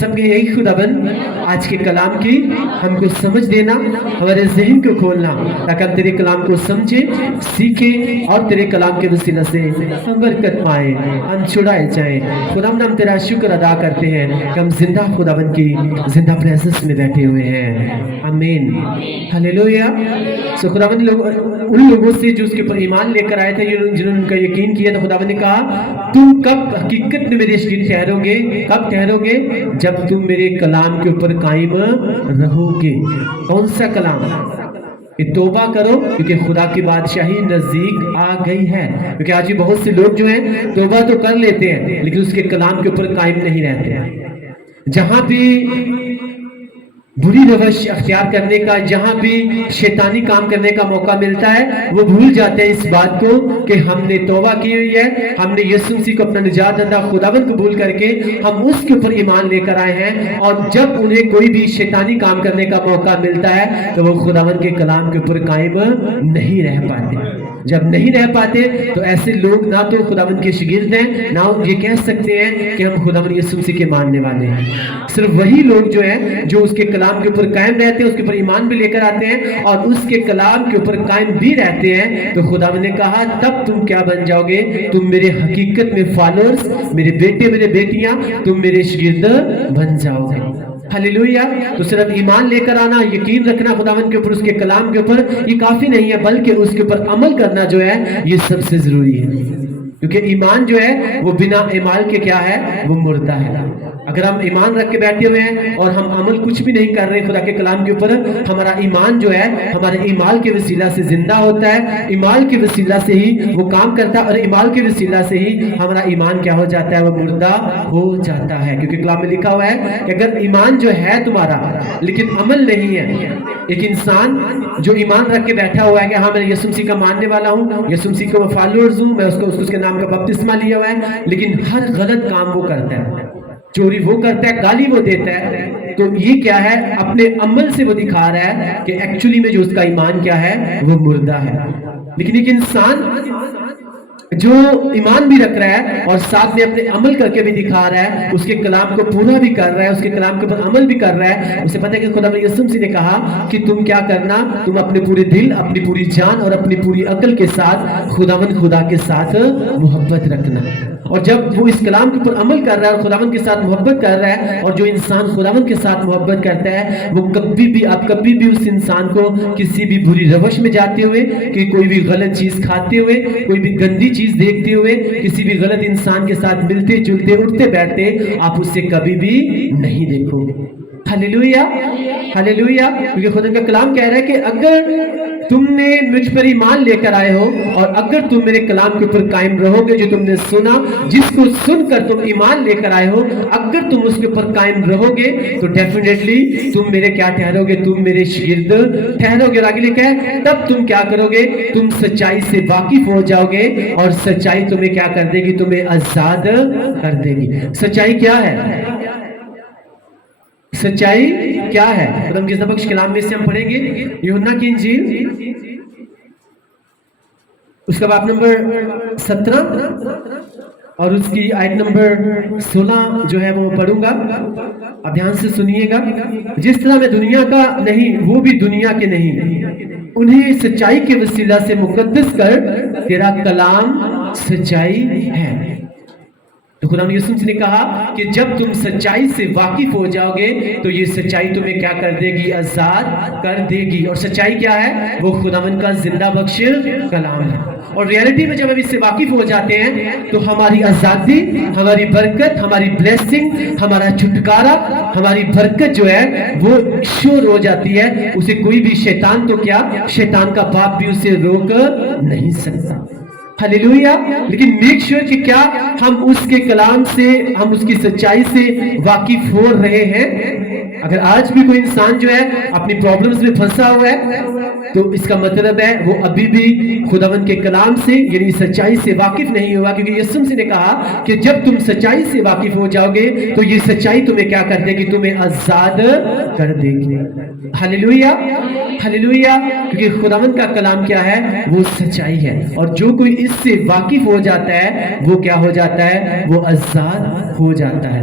سب کے یہی خداوند آج کے کلام کی ہم کو سمجھ دینا, ہمارے ذہن کو کھولنا, تاکہ ہم تیرے کلام کو سمجھیں, سیکھیں اور تیرے کلام کے وسیلہ سے ہم برکت پائیں, ہم چھڑائے جائیں. خداوند ہم تیرا شکر ادا کرتے ہیں کہ ہم زندہ خداوند کی زندہ پریزنس میں بیٹھے ہوئے ہیں. آمین, ہلیلویا. سو خداوند ان لوگوں سے جو اس کے اوپر ایمان لے کر آئے تھے, جنہوں نے ان کا یقین کیا تھا, خداوند نے کہا تم کب حقیقت میں میرے شاگرد ٹھہرو گے, کب ٹھہرو گے, جب تم میرے کلام کے اوپر قائم رہو گے. کون سا کلام؟ کہ توبہ کرو کیونکہ خدا کی بادشاہی نزدیک آ گئی ہے. کیونکہ آج بھی بہت سے لوگ جو ہیں توبہ تو کر لیتے ہیں لیکن اس کے کلام کے اوپر قائم نہیں رہتے ہیں. جہاں بھی بری روش اختیار کرنے کا, جہاں بھی شیطانی کام کرنے کا موقع ملتا ہے, وہ بھول جاتے ہیں اس بات کو کہ ہم نے توبہ کی ہوئی ہے, ہم نے یسوع مسیح کو اپنا نجات دہندہ خداوند قبول کر کے ہم اس کے اوپر ایمان لے کر آئے ہیں. اور جب انہیں کوئی بھی شیطانی کام کرنے کا موقع ملتا ہے تو وہ خداوند کے کلام کے اوپر قائم نہیں رہ پاتے. جب نہیں رہ پاتے تو ایسے لوگ نہ تو خداوند کے شاگرد ہیں, نہ یہ کہہ سکتے ہیں کہ ہم خداوند یسوع مسیح کے ماننے والے ہیں. صرف وہی لوگ جو ہیں جو اس کے کلام کے اوپر قائم رہتے ہیں, اس کے اوپر ایمان بھی لے کر آتے ہیں اور اس کے کلام کے اوپر قائم بھی رہتے ہیں, تو خداوند نے کہا تب تم کیا بن جاؤ گے, تم میرے حقیقت میں فالوورز, میرے بیٹے میرے بیٹیاں, تم میرے شاگرد بن جاؤ گے. ہلیلویا. تو صرف ایمان لے کر آنا, یقین رکھنا خداوند کے اوپر, اس کے کلام کے اوپر, یہ کافی نہیں ہے, بلکہ اس کے اوپر عمل کرنا جو ہے یہ سب سے ضروری ہے. کیونکہ ایمان جو ہے وہ بنا اعمال کے کیا ہے, وہ مردہ ہے. اگر ہم ایمان رکھ کے بیٹھے ہوئے ہیں اور ہم عمل کچھ بھی نہیں کر رہے خدا کے کلام کے اوپر, ہمارا ایمان جو ہے ہمارے ایمان کے وسیلہ سے زندہ ہوتا ہے, ایمان کے وسیلہ سے ہی وہ کام کرتا ہے, اور ایمان کے وسیلہ سے ہی ہمارا ایمان کیا ہو جاتا ہے, وہ مردہ ہو جاتا ہے. کیونکہ کلام میں لکھا ہوا ہے کہ اگر ایمان جو ہے تمہارا لیکن عمل نہیں ہے, ایک انسان جو ایمان رکھ کے بیٹھا ہوا ہے کہ ہاں میں یسوع مسیح کا ماننے والا ہوں, یسوع مسیح کا فالوورز ہوں, میں اس کے نام کا بپتسمہ لیا ہوا ہے, لیکن ہر غلط کام وہ کرتا ہے, چوری وہ کرتا ہے, گالی وہ دیتا ہے, تو یہ کیا ہے, اپنے عمل سے وہ دکھا رہا ہے کہ ایکچولی میں جو اس کا ایمان کیا ہے, وہ مردہ ہے. لیکن ایک انسان جو ایمان بھی رکھ رہا ہے اور ساتھ میں اپنے عمل کر کے بھی دکھا رہا ہے, اس کے کلام کو پورا بھی کر رہا ہے, اس کے کلام کے اوپر عمل بھی کر رہا ہے, اسے پتہ ہے کہ خدا یسوع مسیح نے کہا کہ تم کیا کرنا, تم اپنے پورے دل, اپنی پوری جان اور اپنی پوری عقل کے ساتھ خدا کے ساتھ محبت رکھنا. اور جب وہ اس کلام کے اوپر عمل کر رہا ہے اور خداوند کے ساتھ محبت کر رہا ہے, اور جو انسان خداوند کے ساتھ محبت کرتا ہے وہ کبھی بھی, آپ کبھی بھی اس انسان کو کسی بھی بری روش میں جاتے ہوئے, کہ کوئی بھی غلط چیز کھاتے ہوئے, کوئی بھی گندی چیز دیکھتے ہوئے, کسی بھی غلط انسان کے ساتھ ملتے جلتے اٹھتے بیٹھتے, آپ اس سے کبھی بھی نہیں دیکھو گے. ہلیلویا, ہلیلویا. کیونکہ خدا کا کلام کہہ رہا ہے کہ اگر تم نے مجھ پر ایمان لے کر آئے ہو اور اگر تم میرے کلام کے اوپر قائم رہو گے, جو تم نے سنا, جس کو سن کر تم ایمان لے کر آئے ہو, اگر تم اس کے اوپر قائم رہو گے تو ڈیفینیٹلی تم میرے کیا ٹھہرو گے, تم میرے شاگرد ٹھہرو گے. اور آگے لکھا ہے تب تم کیا کرو گے, تم سچائی سے واقف ہو جاؤ گے اور سچائی تمہیں کیا کر دے گی, تمہیں آزاد کر دے گی. سچائی کیا ہے, سچائی کیا ہے؟ ہم کس بخش کلام میں سے ہم پڑھیں گے یوحنا کی انجیل, اس کا باب نمبر 17 اور اس کی آیت نمبر 16 جو ہے وہ پڑھوں گا. اب دھیان سے سنیے گا. جس طرح میں دنیا کا نہیں وہ بھی دنیا کے نہیں, انہیں سچائی کے وسیلہ سے مقدس کر, تیرا کلام سچائی ہے. تو خدا یسوع نے کہا کہ جب تم سچائی سے واقف ہو جاؤ گے تو یہ سچائی تمہیں کیا کر دے گی, آزاد کر دے گی. اور سچائی کیا ہے, وہ خداوند کا زندہ بخش کلام ہے. اور ریالٹی میں جب ہم اس سے واقف ہو جاتے ہیں تو ہماری آزادی, ہماری برکت, ہماری بلیسنگ, ہمارا چھٹکارا, ہماری برکت جو ہے وہ شور ہو جاتی ہے. اسے کوئی بھی شیطان تو کیا, شیطان کا باپ بھی اسے روک نہیں سکتا. ہلیلویا. لیکن میک شور کہ کیا ہم اس کے کلام سے, ہم اس کی سچائی سے واقف ہو رہے ہیں. اگر آج بھی کوئی انسان جو ہے اپنی پرابلمز میں پھنسا ہوا ہے تو اس کا مطلب ہے وہ ابھی بھی خداوند کے کلام سے یعنی سچائی سے واقف نہیں ہوا. کیونکہ یسوع مسیح نے کہا کہ جب تم سچائی سے واقف ہو جاؤ گے تو یہ سچائی تمہیں کیا کر دے گی, تمہیں آزاد کر دے گی. ہلیلویا, ہلیلویا. کیونکہ خداوند کا کلام کیا ہے, وہ سچائی ہے. اور جو کوئی اس سے واقف ہو جاتا ہے وہ کیا ہو جاتا ہے, وہ آزاد ہو جاتا ہے.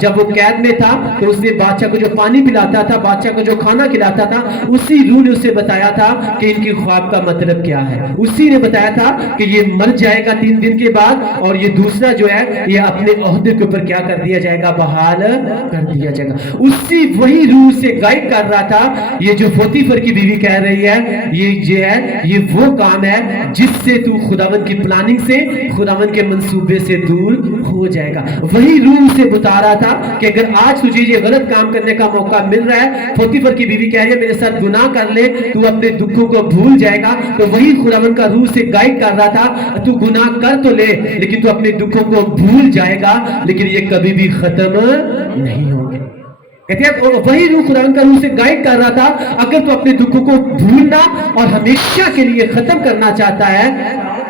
جب وہ قید میں تھا تو اس نے بادشاہ کو جو پانی پلاتا تھا, بادشاہ کو جو کھانا کھلاتا تھا, اسی روح نے اسے بتایا تھا کہ ان کی خواب کا مطلب کیا ہے. اسی نے بتایا تھا کہ یہ مر جائے گا 3 دن کے بعد, اور یہ دوسرا جو ہے یہ اپنے عہدے کے اوپر کیا کر دیا جائے گا, بحال کر دیا جائے گا. اسی وہی روح سے گائیڈ کر رہا تھا. یہ جو پوتیفر کی بیوی کہہ رہی ہے یہ جو ہے یہ وہ کام ہے جس سے تو خداوند کی پلاننگ سے, خداوند کے منصوبے سے دور ہو جائے گا. وہی روح سے بتا رہا تھا کہ اگر آج تجھے یہ غلط کام کرنے کا موقع مل رہا ہے, پوتیفر کی بیوی کہہ رہی ہے میرے ساتھ گناہ کر لے, تو اپنے دکھوں کو بھول جائے گا. تو وہی خداوند کا روح سے گائیڈ کر رہا تھا, تو گناہ کر تو لے لیکن تو اپنے دکھوں کو بھول جائے گا, لیکن یہ کبھی بھی ختم نہیں ہوں گے. کہتے ہیں وہی روح خداوند کا روح سے گائیڈ کر رہا تھا, اگر تو اپنے دکھوں کو بھولنا اور ہمیشہ کے لیے ختم کرنا چاہتا ہے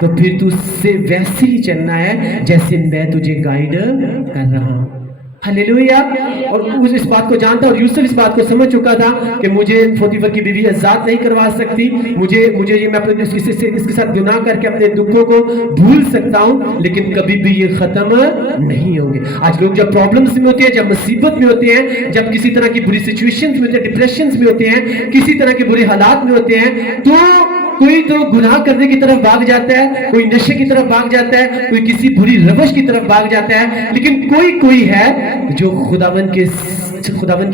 تو پھر تو اس سے ویسے ہی چلنا ہے جیسے میں تجھے گائیڈ کر رہا ہوں. ہلیلویا. اور اس بات کو جانتا, اور یوسف اس بات کو سمجھ چکا تھا کہ مجھے پوتیفر کی بیوی آزاد نہیں کروا سکتی, مجھے یہ میں اپنے اس کے ساتھ گناہ کر کے اپنے دکھوں کو بھول سکتا ہوں لیکن کبھی بھی یہ ختم نہیں ہوں گے. آج لوگ جب پرابلمز میں ہوتے ہیں, جب مصیبت میں ہوتے ہیں, جب کسی طرح کی بری سچویشنز میں ہوتے ہیں, ڈپریشنز میں ہوتے ہیں, کسی طرح کے برے حالات میں ہوتے ہیں, تو کوئی تو گناہ کرنے کی طرف بھاگ جاتا ہے, کوئی نشے کی طرف بھاگ جاتا ہے, کوئی کسی بری روش کی طرف بھاگ جاتا ہے, لیکن کوئی ہے جو خداوند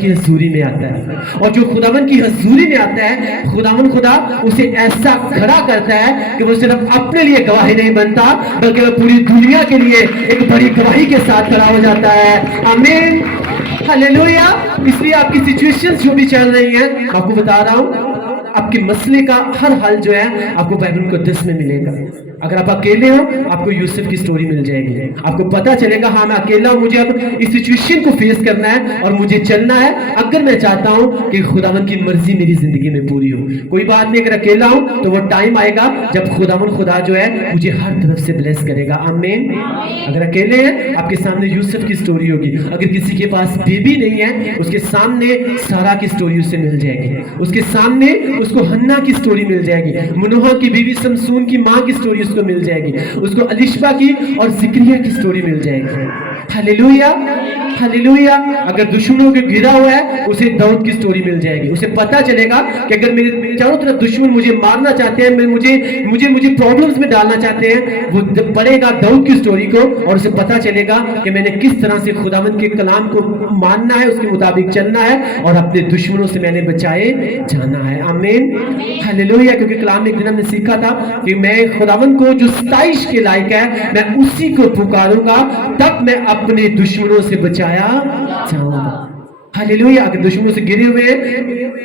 کی حضوری میں آتا ہے. اور جو خداوند کی حضوری میں آتا ہے, خداوند خدا اسے ایسا کھڑا کرتا ہے کہ وہ صرف اپنے لیے گواہی نہیں بنتا بلکہ وہ پوری دنیا کے لیے ایک بڑی گواہی کے ساتھ کھڑا ہو جاتا ہے. آمین, ہلیلویا. اس لیے آپ کی سچویشنز جو بھی چل رہی ہیں, آپ کو بتا رہا ہوں آپ کے مسئلے کا ہر حل جو ہے آپ کو بائبل المقدس میں ملے گا. اگر آپ اکیلے ہو آپ کو یوسف کی سٹوری مل جائے گی, آپ کو پتا چلے گا ہاں میں اکیلا ہوں, مجھے اب اس سچویشن کو فیس کرنا ہے اور مجھے چلنا ہے اگر میں چاہتا ہوں کہ خداوند کی مرضی میری زندگی میں پوری ہو. کوئی بات نہیں, اگر اکیلا ہوں تو وہ ٹائم آئے گا جب خدا جو ہے مجھے ہر طرف سے بلیس کرے گا. آمین. اگر اکیلے ہیں آپ کے سامنے یوسف کی سٹوری ہوگی, اگر کسی کے پاس بیبی نہیں ہے اس کے سامنے سارا کی سٹوری اس سے مل جائے گی, اس کے سامنے اس کو ہنا کی سٹوری مل جائے گی, منوہا کی بیوی سمسون کی ماں کی سٹوری اس کو مل جائے گی, اس کو الیشبا کی اور زکریا کی سٹوری مل جائے گی. ہلیلویا, ہلیلویا. اگر دشمنوں کے گھرا ہوا ہے اسے داؤد کی سٹوری مل جائے گی. اسے پتا چلے گا کہ اگر میرے چاروں طرف دشمن مجھے مارنا چاہتے ہیں, مجھے پرابلمز میں ڈالنا چاہتے ہیں, وہ پڑھے گا داؤد کی سٹوری کو اور اسے پتا چلے گا کہ میں نے کس طرح سے خداوند کے کلام کو ماننا ہے, اس کے مطابق چلنا ہے اور اپنے دشمنوں سے میں نے بچائے جانا ہے. آمین, ہلیلویا. کیونکہ کلام میں ایک دن ہم نے سیکھا تھا کہ میں خداوند کو جو ستائش کے لائق ہے میں اسی کو پکاروں گا, تب میں اپنے دشمنوں سے بچایا جاؤں گا. ہلیلویا. اگر دشمنوں سے گرے ہوئے ہیں,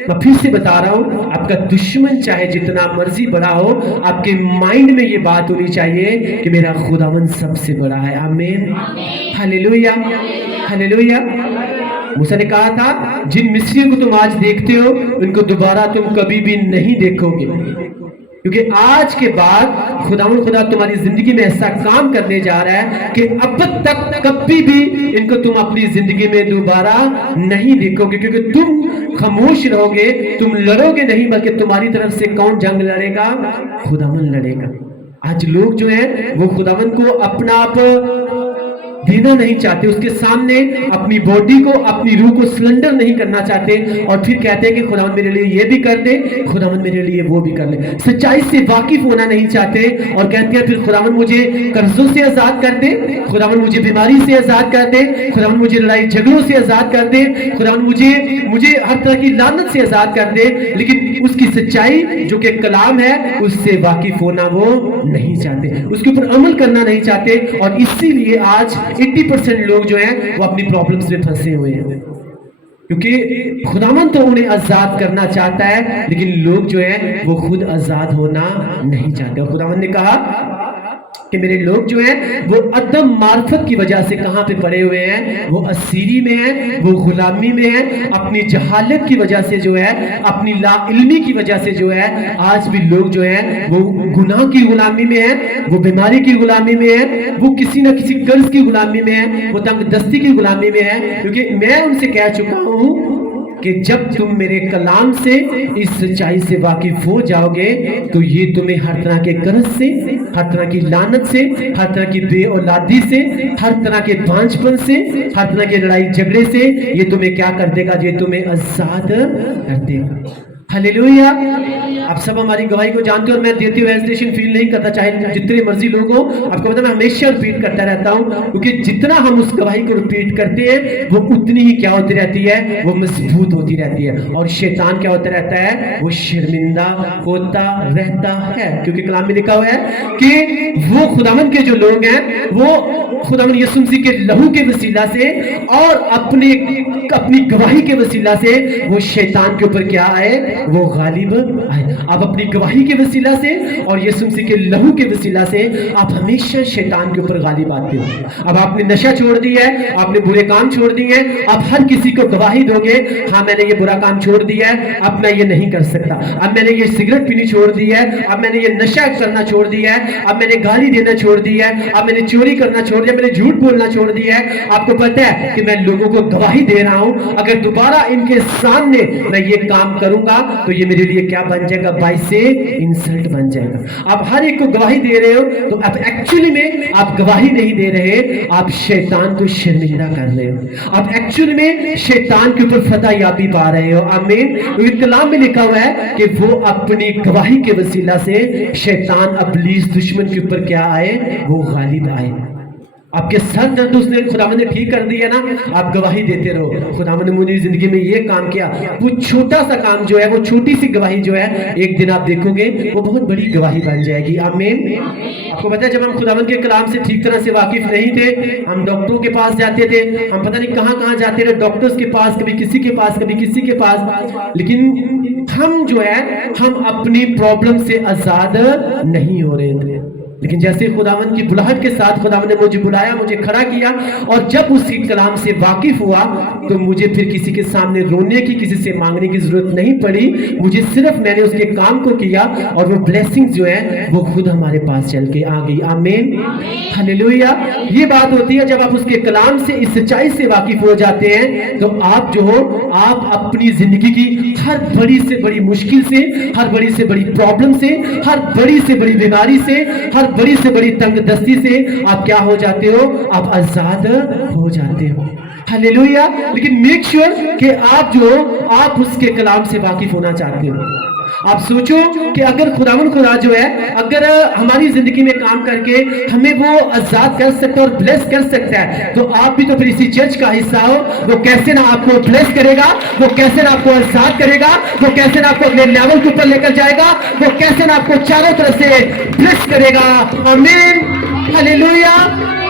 میں پھر سے بتا رہا ہوں, آپ کا دشمن چاہے جتنا مرضی بڑا ہو, آپ کے مائنڈ میں یہ بات ہونی چاہیے کہ میرا خداوند سب سے بڑا ہے. آمین, ہلیلویا, ہلیلویا. موسیٰ نے کہا تھا جن مصریوں کو تم آج دیکھتے ہو ان کو دوبارہ تم کبھی بھی نہیں دیکھو گے, کیونکہ آج کے بعد خدا تمہاری زندگی میں ایسا کام کرنے جا رہا ہے کہ اب تک کبھی بھی ان کو تم اپنی زندگی میں دوبارہ نہیں دیکھو گے, کیونکہ تم خاموش رہو گے, تم لڑو گے نہیں بلکہ تمہاری طرف سے کون جنگ لڑے گا, خداوند لڑے گا. آج لوگ جو ہیں وہ خداوند کو اپنا آپ دینا نہیں چاہتے, اس کے سامنے اپنی باڈی کو اپنی روح کو سلنڈر نہیں کرنا چاہتے اور پھر کہتے ہیں کہ خداوند میرے لیے یہ بھی کر دے, خداوند میرے لیے وہ بھی کر لے. سچائی سے واقف ہونا نہیں چاہتے اور کہتے ہیں پھر خداوند مجھے قرضوں سے آزاد کر دے, خداوند مجھے بیماری سے آزاد کر دے, خداوند مجھے لڑائی جھگڑوں سے آزاد کر دے, خداوند مجھے ہر طرح کی لعنت سے آزاد کر دے. لیکن اس کی سچائی جو کہ کلام ہے اس سے واقف ہونا وہ نہیں چاہتے, اس کے اوپر عمل کرنا نہیں چاہتے. اور اسی لیے آج 80% لوگ جو ہیں وہ اپنی پرابلمز میں پھنسے ہوئے ہیں, کیونکہ خداوند تو انہیں آزاد کرنا چاہتا ہے لیکن لوگ جو ہیں وہ خود آزاد ہونا نہیں چاہتے. اور خداوند نے کہا کہ میرے لوگ جو ہیں وہ عدم معرفت کی وجہ سے کہاں پہ پڑے ہوئے ہیں, وہ اسیری میں ہیں, وہ غلامی میں ہیں, اپنی جہالت کی وجہ سے جو ہے, اپنی لا علمی کی وجہ سے جو ہے آج بھی لوگ جو ہیں وہ گناہ کی غلامی میں ہیں, وہ بیماری کی غلامی میں ہیں, وہ کسی نہ کسی قرض کی غلامی میں ہیں, وہ تنگ دستی کی غلامی میں ہیں. کیونکہ میں ان سے کہہ چکا ہوں کہ جب تم میرے کلام سے اس سچائی سے واقف ہو جاؤ گے تو یہ تمہیں ہر طرح کے قرض سے، ہر طرح کی لعنت سے، ہر طرح کی بے اولادی سے، ہر طرح کے بانجھ پن سے، ہر طرح کے لڑائی جھگڑے سے یہ تمہیں کیا کر دے گا؟ یہ تمہیں آزاد کر دے گا۔ ہلیلویا۔ آپ سب ہماری گواہی کو جانتے ہو اور میں دیتے ہوئے ہیزیٹیشن فیل نہیں کرتا، چاہے جتنے مرضی لوگ ہوں۔ آپ کو پتہ میں ہمیشہ ریپیٹ کرتا رہتا ہوں، کیونکہ جتنا ہم اس گواہی کو ریپیٹ کرتے ہیں وہ اتنی ہی کیا ہوتی رہتی ہے؟ وہ مضبوط ہوتی رہتی ہے، اور شیطان کیا ہوتا رہتا ہے؟ وہ شرمندہ ہوتا رہتا ہے، کیونکہ کلام میں لکھا ہوا ہے کہ وہ خداوند کے جو لوگ ہیں وہ خداوند یسوع مسیح کے لہو کے وسیلہ سے اور اپنی گواہی کے وسیلہ سے وہ شیطان کے اوپر کیا آئے؟ وہ غالب آئے۔ آپ اپنی گواہی کے وسیلہ سے اور یسوع مسیح کے لہو کے وسیلہ سے آپ ہمیشہ شیطان کے اوپر غالب آتے ہو۔ اب آپ نے نشہ چھوڑ دیا ہے، آپ نے برے کام چھوڑ دیے ہیں، آپ ہر کسی کو گواہی دو گے، ہاں میں نے یہ برا کام چھوڑ دیا ہے، اب میں یہ نہیں کر سکتا، اب میں نے یہ سگریٹ پینی چھوڑ دی ہے، اب میں نے یہ نشہ کرنا چھوڑ دیا ہے، اب میں نے گالی دینا چھوڑ دی ہے، اب میں نے چوری کرنا چھوڑ دیا، میں نے جھوٹ بولنا چھوڑ دیا ہے۔ آپ کو پتہ ہے کہ میں لوگوں کو گواہی دے رہا ہوں، اگر دوبارہ ان کے سامنے میں یہ کام کروں گا تو یہ میرے لیے کیا بن جائے گا؟ باعث انسلٹ بن جائے گا۔ آپ ہر ایک کو گواہی دے رہے ہو تو اب ایکچولی میں آپ گواہی نہیں دے رہے، آپ شیطان کو شرمندہ کر رہے ہو، آپ ایکچولی میں شیطان کے اوپر فتح یابی پا رہے ہو۔ آمین۔ کیونکہ کلام میں لکھا ہوا ہے کہ وہ اپنی گواہی کے وسیلہ سے شیطان ابلیس دشمن کے اوپر کیا آئے؟ وہ غالب آئے۔ آپ کے سر درد اس نے خداوند نے ٹھیک کر دیا نا، آپ گواہی دیتے رہو، خداوند نے مجھے زندگی میں یہ کام کیا۔ وہ چھوٹا سا کام جو ہے، وہ چھوٹی سی گواہی جو ہے، ایک دن آپ دیکھو گے وہ بہت بڑی گواہی بن جائے گی۔ آمین۔ آپ کو پتہ ہے جب ہم خداوند کے کلام سے ٹھیک طرح سے واقف نہیں تھے، ہم ڈاکٹروں کے پاس جاتے تھے، ہم پتہ نہیں کہاں کہاں جاتے رہے، ڈاکٹرز کے پاس، کبھی کسی کے پاس، کبھی کسی کے پاس، لیکن ہم جو ہے ہم اپنی پرابلم سے آزاد نہیں ہو رہے تھے۔ لیکن جیسے خداوند کی بلاہٹ کے ساتھ خداوند نے مجھے بلایا، مجھے کھڑا کیا، اور جب اس کے کلام سے واقف ہوا تو مجھے پھر کسی کے سامنے رونے کی، کسی سے مانگنے کی ضرورت نہیں پڑی، مجھے صرف میں نے اس کے کام کو کیا اور وہ بلیسنگ جو ہے وہ خود ہمارے پاس چل کے آ گئی۔ آمین۔ ہلیلویا۔ یہ بات ہوتی ہے جب آپ اس کے کلام سے، اس سچائی سے واقف ہو جاتے ہیں تو آپ جو ہو، آپ اپنی زندگی کی ہر بڑی سے بڑی مشکل سے، ہر بڑی سے بڑی پرابلم سے، ہر بڑی سے بڑی بیماری سے، ہر بڑی سے بڑی تنگ دستی سے آپ کیا ہو جاتے ہو؟ آپ آزاد ہو جاتے ہو۔ ہلیلویا۔ لیکن میک شیور کہ آپ جو آپ اس کے کلام سے واقف ہونا چاہتے ہو۔ آپ سوچو کہ اگر خداوند خدا جو ہے اگر ہماری زندگی میں کام کر کے ہمیں وہ آزاد کر سکتا ہے اور بلیس کر سکتا ہے تو آپ بھی تو پھر اسی چرچ کا حصہ ہو۔ وہ کیسے نہ آپ کو بلیس کرے گا، وہ کیسے نہ آپ کو آزاد کرے گا، وہ کیسے نہ آپ کو اپنے لیول کے اوپر لے کر جائے گا، وہ کیسے نہ آپ کو چاروں طرف سے بلیس کرے گا۔ آمین۔ ہلیلویا۔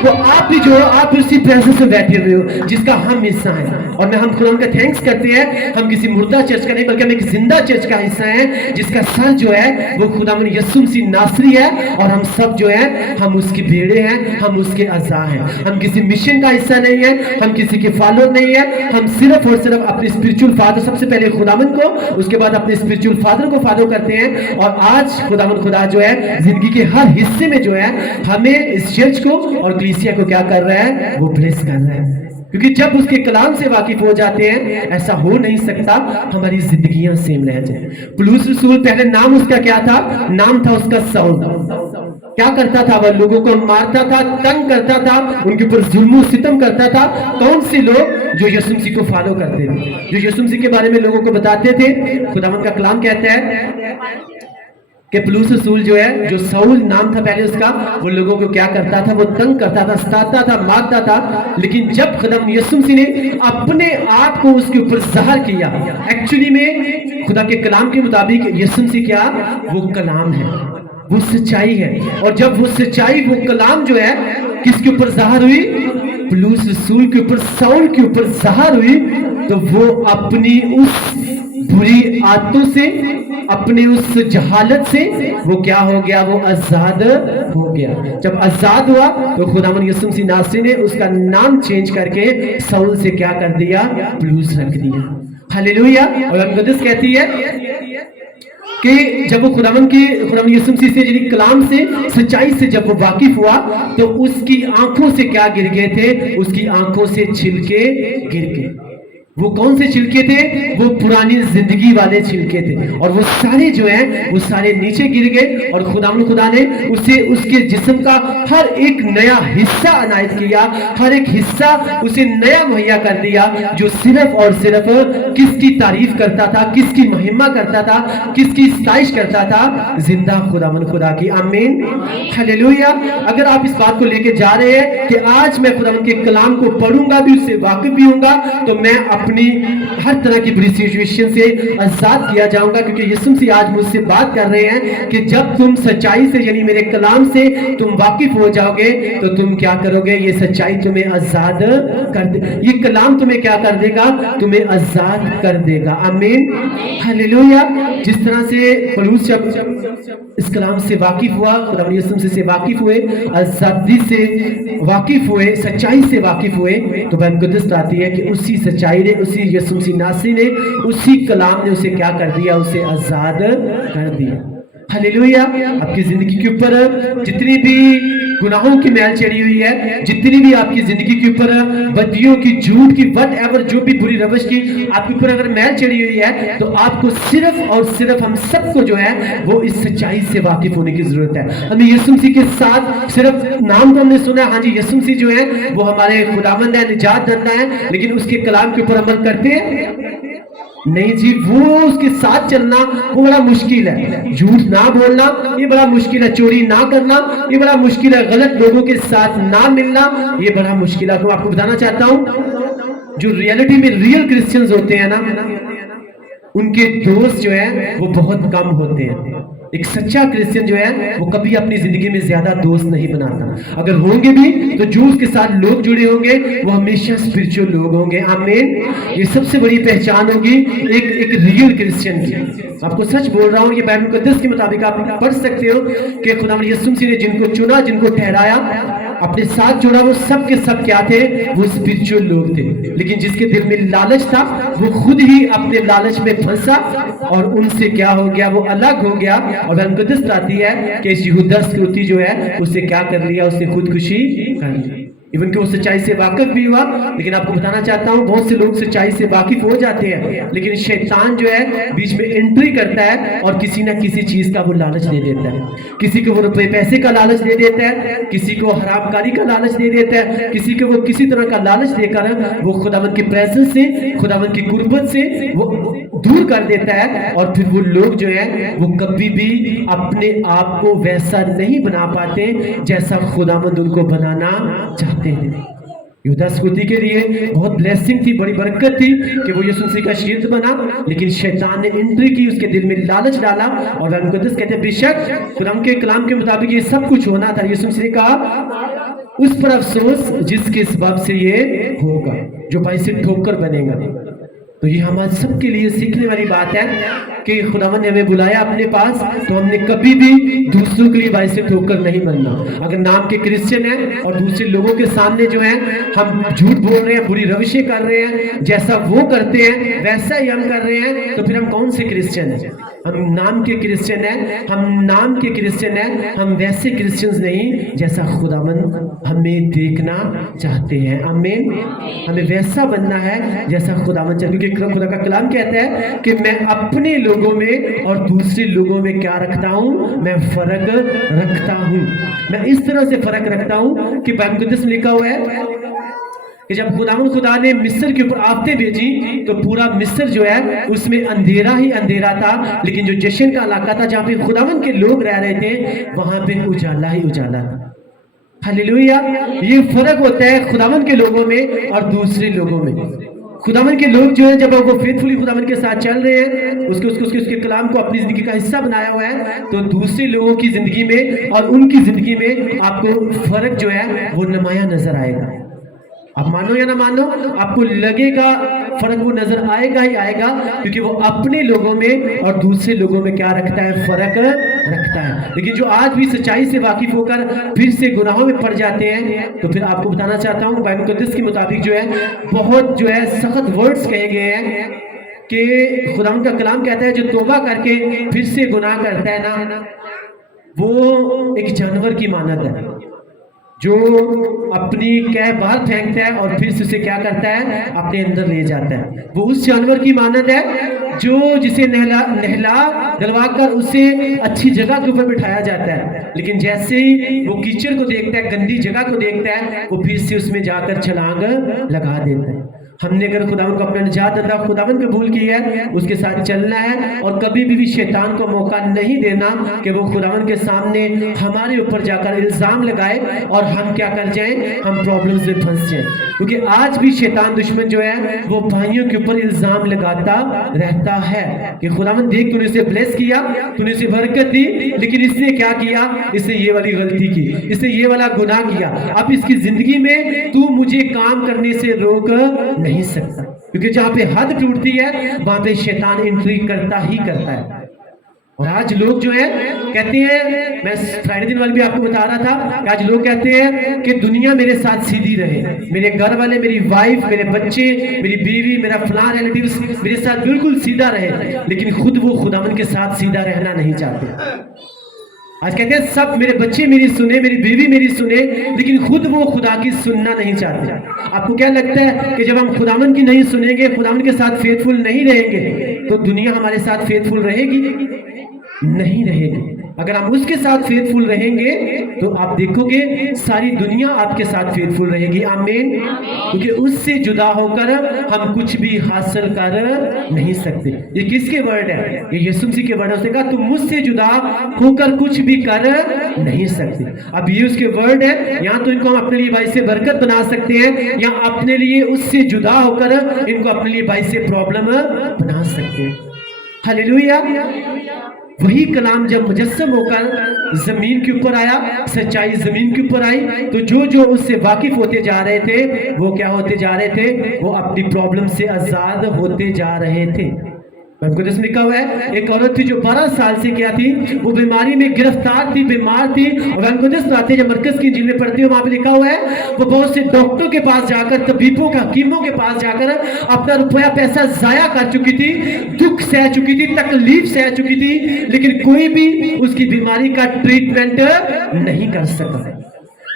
وہ آپ بھی جو آپ اسی پریزنس میں بیٹھے ہوئے ہو جس کا ہم حصہ ہیں، اور میں ہم خدا کا تھینکس کرتے ہیں، ہم کسی مردہ چرچ کا نہیں بلکہ ہم ایک زندہ چرچ کا حصہ ہیں جس کا سر جو ہے وہ خداوند یسوع مسیح ناصری ہے، اور ہم سب جو ہیں ہم اس کی بھیڑیں ہیں، ہم اس کے اعضاء ہیں۔ ہم کسی مشن کا حصہ نہیں ہیں، ہم کسی کے فالوور نہیں ہیں، ہم صرف اور صرف اپنے اسپرچول فادر، سب سے پہلے خداوند کو، اس کے بعد اپنے اسپرچول فادر کو فالو کرتے ہیں۔ اور آج خداوند خدا جو ہے زندگی کے ہر حصے میں جو ہے ہمیں اس چرچ کو اور کلیسیا کو کیا کر رہا ہے؟ وہ بلیس کر رہا ہے، کیونکہ جب اس کے کلام سے واقف ہو جاتے ہیں ایسا ہو نہیں سکتا ہماری زندگیاں سیم رہ جائیں۔ پولس رسول پہلے نام اس کا کیا تھا؟ نام تھا اس کا ساؤل۔ کیا کرتا تھا؟ وہ لوگوں کو مارتا تھا، تنگ کرتا تھا، ان کے اوپر ظلم و ستم کرتا تھا۔ کون سے لوگ؟ جو یسوع مسیح کو فالو کرتے تھے، جو یسوع مسیح کے بارے میں لوگوں کو بتاتے تھے۔ خداوند کا کلام کہتا ہے کہ پولس رسول جو ہے، جو ساؤل نام تھا پہلے اس کا، وہ لوگوں کو کیا کرتا تھا؟ وہ تنگ کرتا تھا، ستاتا تھا، مارتا تھا۔ لیکن جب خداوند یسوع مسیح نے اپنے آپ کو اس کے اوپر ظاہر کیا، ایکچولی میں خدا کے کلام کے مطابق یسوع مسیح کیا؟ وہ کلام ہے، وہ سچائی ہے۔ اور جب وہ سچائی، وہ کلام جو ہے کس کے اوپر ظاہر ہوئی؟ پولس رسول کے اوپر، ساؤل کے اوپر ظاہر ہوئی، تو وہ اپنی اس بری عادتوں سے، اپنے اس جہالت سے وہ کیا ہو گیا؟ وہ آزاد ہو گیا۔ جب آزاد ہوا تو خداوند یسوع مسیح ناصری نے اس کا نام چینج کر کے ساؤل سے کیا کر دیا؟ پولس رکھ دیا۔ ہلیلویا۔ اور مقدس کہتی ہے کہ جب وہ خداوند یسوع مسیح سے، یعنی کلام سے، سچائی سے جب وہ واقف ہوا تو اس کی آنکھوں سے کیا گر گئے تھے؟ اس کی آنکھوں سے چھلکے گر گئے۔ وہ کون سے چھلکے تھے؟ وہ پرانی زندگی والے چھلکے تھے، اور وہ سارے جو ہیں وہ سارے نیچے گر گئے، اور خدا نے اسے اس کے جسم کا ہر ایک نیا حصہ عنایت کیا، ہر ایک حصہ اسے نیا مہیا کر دیا، جو صرف اور صرف کس کی تعریف کرتا تھا، کس کی مہمہ کرتا تھا، کس کی ستائش کرتا تھا؟ زندہ خدا کی۔ آمین، ہلیلویا۔ اگر آپ اس بات کو لے کے جا رہے ہیں کہ آج میں خدا کے کلام کو پڑھوں گا بھی، اس سے واقف بھی ہوں گا، تو میں اپنی ہر طرح کی بری سچویشن سے آزاد کیا جاؤں گا، کیونکہ یسوع مسیح آج مجھ سے بات کر رہے ہیں کہ جب تم سچائی سے یعنی میرے کلام سے تم واقف ہو جاؤ گے تو تم کیا کرو گے؟ یہ سچائی تمہیں آزاد کر دے، یہ کلام تمہیں کیا کر دے گا؟ تمہیں آزاد کر دے گا۔ آمین، ہلیلویا۔ جس طرح سے پولس جب اس کلام سے واقف ہوا، خدا یسوع مسیح سے واقف ہوئے، آزادی سے واقف ہوئے، سچائی سے واقف ہوئے، تو بائبل مقدس آتی ہے کہ اسی سچائی نے، اسی یسوع مسیح ناصری نے، اسی کلام نے اسے کیا کر دیا؟ اسے آزاد کر دیا۔ ہلیلویا۔ آپ کی زندگی کے اوپر جتنی بھی گناہوں کی میل چڑھی ہوئی ہے، جتنی بھی آپ کی زندگی کے اوپر بدیوں کی، جھوٹ کی، وٹ ایور، جو بھی بری روش کی آپ کے اوپر اگر میل چڑھی ہوئی ہے، تو آپ کو صرف اور صرف ہم سب کو جو ہے وہ اس سچائی سے واقف ہونے کی ضرورت ہے۔ ہمیں یسوع مسیح کے ساتھ صرف نام تو ہم نے سنا، ہاں جی یسوع مسیح جو ہے وہ ہمارے خداوند ہے، نجات دہندہ ہے، لیکن اس کے کلام کے اوپر عمل کرتے ہیں نہیں جی۔ وہ اس کے ساتھ چلنا وہ بڑا مشکل ہے، جھوٹ نہ بولنا یہ بڑا مشکل ہے، چوری نہ کرنا یہ بڑا مشکل ہے، غلط لوگوں کے ساتھ نہ ملنا یہ بڑا مشکل ہے۔ تو آپ کو بتانا چاہتا ہوں، جو ریئلٹی میں ریئل کرسچنز ہوتے ہیں نا، ان کے دوست جو ہیں وہ بہت کم ہوتے ہیں۔ ایک سچا کرسچن جو ہے وہ کبھی اپنی زندگی میں زیادہ دوست نہیں بناتا، اگر ہوں گے بھی تو جو اس کے ساتھ لوگ جڑے ہوں گے وہ ہمیشہ اسپرچول لوگ ہوں گے۔ آمین۔ یہ سب سے بڑی پہچان ہوگی ایک ریئل کرسچن کی۔ آپ کو سچ بول رہا ہوں، یہ بائبل مقدس کے مطابق آپ پڑھ سکتے ہو کہ خدا یسوع مسیح نے جن کو چنا، جن کو ٹھہرایا، اپنے ساتھ جوڑا، وہ سب کے سب کیا تھے؟ وہ اسپرچول لوگ تھے، لیکن جس کے دل میں لالچ تھا وہ خود ہی اپنے لالچ میں پھنسا اور ان سے کیا ہو گیا؟ وہ الگ ہو گیا، اور بائبل مقدس آتی ہے کہ اس یہودا اسکریوتی جو ہے اسے کیا کر لیا؟ اسے خودکشی کر لی۔ ایون کہ وہ سچائی سے واقف بھی ہوا، لیکن آپ کو بتانا چاہتا ہوں بہت سے لوگ سچائی سے واقف ہو جاتے ہیں، لیکن شیطان جو ہے بیچ میں انٹری کرتا ہے اور کسی نہ کسی چیز کا وہ لالچ دے دیتا ہے، کسی کو وہ روپے پیسے کا لالچ دے دیتا ہے، کسی کو حرام کاری کا لالچ دے دیتا ہے، کسی کو وہ کسی طرح کا لالچ دے کر وہ خداوند کی پریزنس سے، خداوند کی قربت سے وہ دور کر دیتا ہے، اور پھر وہ لوگ جو ہے وہ کبھی بھی اپنے آپ کو ویسا نہیں بنا پاتے جیسا خداوند ان کو بنانا چاہتے ہیں۔ یہودا اسکریوتی کے لیے بہت بلیسنگ تھی، بڑی برکت تھی کہ وہ یسوع مسیح کا شیرد بنا، لیکن شیطان نے انٹری کی، اس کے دل میں لالچ ڈالا، اور بائبل مقدس کہتے ہیں بے شک خدا کے کلام کے مطابق یہ سب کچھ ہونا تھا۔ یسوع مسیح نے کہا اس پر افسوس جس کے سبب سے یہ ہوگا، جو باعث ٹھوکر بنے گا۔ تو یہ ہمارے سب کے لیے سیکھنے والی بات ہے کہ خداوند نے ہمیں بلایا اپنے پاس، تو ہم نے کبھی بھی دوسروں کے لیے باعث ٹھوکر نہیں بننا۔ اگر نام کے کرسچن ہیں اور دوسرے لوگوں کے سامنے جو ہیں ہم جھوٹ بول رہے ہیں، بری روشیں کر رہے ہیں، جیسا وہ کرتے ہیں ویسا ہی ہم کر رہے ہیں، تو پھر ہم کون سے کرسچن ہیں؟ ہم نام کے کرسچن ہیں، ہم نام کے کرسچن ہیں، ہم ویسے کرسچنز نہیں جیسا خداوند ہمیں دیکھنا چاہتے ہیں۔ آمین۔ ہمیں ویسا بننا ہے جیسا خداوند چاہتے ہیں، کیونکہ خدا کا کلام کہتا ہے کہ میں اپنے لوگوں میں اور دوسرے لوگوں میں کیا رکھتا ہوں؟ میں فرق رکھتا ہوں۔ میں اس طرح سے فرق رکھتا ہوں کہ بائبل مقدس میں لکھا ہوا ہے کہ جب خدا نے مصر کے اوپر آفتیں بھیجی تو پورا مصر جو ہے اس میں اندھیرا ہی اندھیرا تھا، لیکن جو جشن کا علاقہ تھا جہاں پہ خداوند کے لوگ رہ رہے تھے وہاں پہ اجالا ہی اجالا تھا۔ ہلیلویا۔ یہ فرق ہوتا ہے خداوند کے لوگوں میں اور دوسرے لوگوں میں۔ خداوند کے لوگ جو ہیں جب وہ فیتھفلی خداوند کے ساتھ چل رہے ہیں، اس کے کلام کو اپنی زندگی کا حصہ بنایا ہوا ہے، تو دوسرے لوگوں کی زندگی میں اور ان کی زندگی میں آپ کو فرق جو ہے وہ نمایاں نظر آئے گا۔ آپ مانو یا نہ مانو، آپ کو لگے گا فرق وہ نظر آئے گا ہی آئے گا، کیونکہ وہ اپنے لوگوں میں اور دوسرے لوگوں میں کیا رکھتا ہے؟ فرق رکھتا ہے۔ لیکن جو آج بھی سچائی سے واقف ہو کر پھر سے گناہوں میں پڑ جاتے ہیں، تو پھر آپ کو بتانا چاہتا ہوں بائبل مقدس کے مطابق جو ہے بہت جو ہے سخت ورڈز کہے گئے ہیں کہ خداوند کا کلام کہتا ہے جو توبہ کر کے پھر سے گناہ کرتا ہے نا، وہ ایک جانور کی مانند ہے۔ جو اپنی کہہ باہر پھینکتا ہے اور پھر سے اسے کیا کرتا ہے اپنے اندر لے جاتا ہے. وہ اس جانور کی مانند ہے جو جسے نہلا دلوا کر اسے اچھی جگہ کے اوپر بٹھایا جاتا ہے، لیکن جیسے ہی وہ کیچڑ کو دیکھتا ہے، گندی جگہ کو دیکھتا ہے، وہ پھر سے اس میں جا کر چھلانگ لگا دیتا ہے. ہم نے اگر خداوند کو اپنا نجات دہندہ خداوند قبول کیا ہے، اس کے ساتھ چلنا ہے اور کبھی بھی شیطان کو موقع نہیں دینا کہ وہ خداوند کے سامنے ہمارے اوپر جا کر الزام لگائے اور ہم کیا کر جائیں، ہم پرابلمز میں پھنس جائیں. کیونکہ آج بھی شیطان دشمن جو ہے وہ بھائیوں کے اوپر الزام لگاتا رہتا ہے کہ خداوند دیکھ تو نے اسے بلیس کیا، تو نے اسے برکت دی، لیکن اس نے کیا کیا، اس نے یہ والی غلطی کی، اس نے یہ والا گناہ کیا. اب اس کی زندگی میں تو مجھے کام کرنے سے روک نہیں سکتا، کیونکہ جہاں پہ حد ٹوٹتی ہے وہاں پہ شیطان انٹری کرتا ہی کرتا ہے. اور آج لوگ جو ہیں کہتے ہیں، میں فرائیڈے دن والے بھی آپ کو بتا رہا تھا کہ آج لوگ کہتے ہیں کہ دنیا میرے ساتھ سیدھی رہے، میرے گھر والے، میری وائف، میرے بچے، میری بیوی، میرا فلاں ریلیٹیوز میرے ساتھ بالکل سیدھا رہے، لیکن خود وہ خداوند کے ساتھ سیدھا رہنا نہیں چاہتے. آج کہتے ہیں سب میرے بچے میری سنے، میری بیوی میری سنے، لیکن خود وہ خدا کی سننا نہیں چاہتے. آپ کو کیا لگتا ہے کہ جب ہم خداوند کی نہیں سنیں گے، خداوند کے ساتھ فیتھفل نہیں رہیں گے، تو دنیا ہمارے ساتھ فیتھفل رہے گی؟ نہیں رہے گی. اگر ہم اس کے ساتھ فیتھفل رہیں گے تو آپ دیکھو گے ساری دنیا آپ کے ساتھ فیتھفل رہے گی. آمین. کیونکہ اس سے جدا ہو کر ہم کچھ بھی حاصل کر نہیں سکتے. یہ کس کے ورڈ ہے؟ یہ یسوع مسیح کے ورڈ ہے. اس نے کہا تم مجھ سے جدا ہو کر کچھ بھی کر نہیں سکتے. اب یہ اس کے ورڈ ہے. یہاں تو ان کو ہم اپنے لیے باعث برکت بنا سکتے ہیں، یا اپنے لیے اس سے جدا ہو کر ان کو اپنے لیے باعث پرابلم بنا سکتے ہیں. ہلیلویا. وہی کلام جب مجسم ہو کر زمین کے اوپر آیا، سچائی زمین کے اوپر آئی، تو جو اس سے واقف ہوتے جا رہے تھے وہ کیا ہوتے جا رہے تھے؟ وہ اپنی پرابلم سے آزاد ہوتے جا رہے تھے. قدس میں لکھا ہوا ہے ایک عورت تھی جو 12 سال سے کیا تھی، وہ بیماری میں گرفتار تھی، بیمار تھی. اور قدس لاتے جب مرکز کی انجیل میں پڑھتے ہو وہاں پہ لکھا ہوا ہے وہ بہت سے ڈاکٹروں کے پاس جا کر، طبیبوں کے، حکیموں کے پاس جا کر اپنا روپیہ پیسہ ضائع کر چکی تھی، دکھ سہ چکی تھی، تکلیف سہ چکی تھی، لیکن کوئی بھی اس کی بیماری کا ٹریٹمنٹ نہیں کر سکا.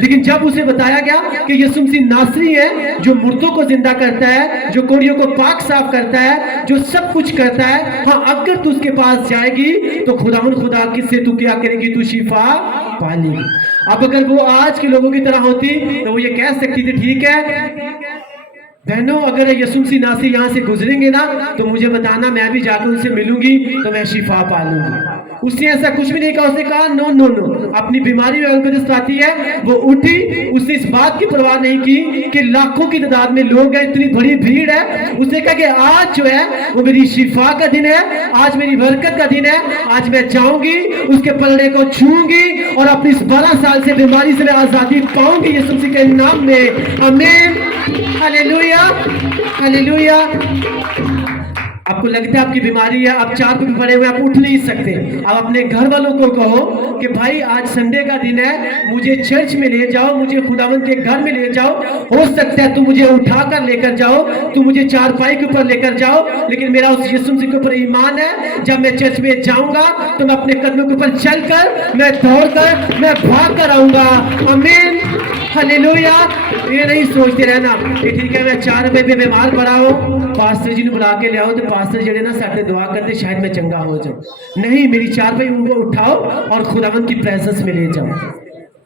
لیکن جب اسے بتایا گیا کہ یسوع مسیح ناصری ہے جو مردوں کو زندہ کرتا ہے، جو کوڑیوں کو پاک صاف کرتا ہے، جو سب کچھ کرتا ہے، ہاں اگر تو اس کے پاس جائے گی تو خداوند خدا کس سے تو کیا کرے گی؟ تو شفا پا لے گی. اب اگر وہ آج کے لوگوں کی طرح ہوتی تو وہ یہ کہہ سکتی تھی ٹھیک ہے بہنوں، اگر یسوع مسیح ناصری یہاں سے گزریں گے نا تو مجھے بتانا، میں بھی جا کر ان سے ملوں گی تو میں شفا پا لوں گی. اس نے ایسا کچھ بھی نہیں کہا. اس نے کہا نو نو نو. اپنی بیماری میں قدس آتی ہے وہ اٹھی. اس نے اس بات کی پرواہ نہیں کی کہ لاکھوں کی تعداد میں لوگ ہیں، اتنی بڑی بھیڑ ہے. اس نے کہا کہ آج جو ہے وہ میری شفا کا دن ہے، آج میری برکت کا دن ہے. آج میں جاؤں گی، اس کے پلڑے کو چھوؤں گی اور اپنی اس 12 سال سے بیماری سے میں آزادی پاؤں گی یسوع مسیح کے نام میں. آمین. ہلیلویا. ہلیلویا. آپ کو لگتا ہے آپ کی بیماری ہے، آپ چار پہ پڑے ہوئے، آپ اٹھ نہیں سکتے. آپ اپنے گھر والوں کو کہو کہ بھائی آج سنڈے کا دن ہے، مجھے چرچ میں لے جاؤ، مجھے خداوند کے گھر میں لے جاؤ. ہو سکتا ہے تو مجھے اٹھا کر لے کر جاؤ، تو مجھے چارپائی کے اوپر لے کر جاؤ، لیکن میرا اس یسوع مسیح کے اوپر ایمان ہے. جب میں چرچ میں جاؤں گا تو میں اپنے قدموں کے اوپر چل کر، میں دوڑ کر، میں بھاگ کر آؤں گا. آمین. ہلیلویا. یہ نہیں سوچتے رہنا کہ ٹھیک ہے میں 4 روپے پہ بیمار پڑا ہوں، پاسٹر جی نے بلا کے لے آؤ تو پاسٹر جڑے نا ساتھ دعا کرتے شاید میں چنگا ہو جاؤں. نہیں، میری 4 روپے ان کو اٹھاؤ اور خداوند کی پریزنس میں لے جاؤ.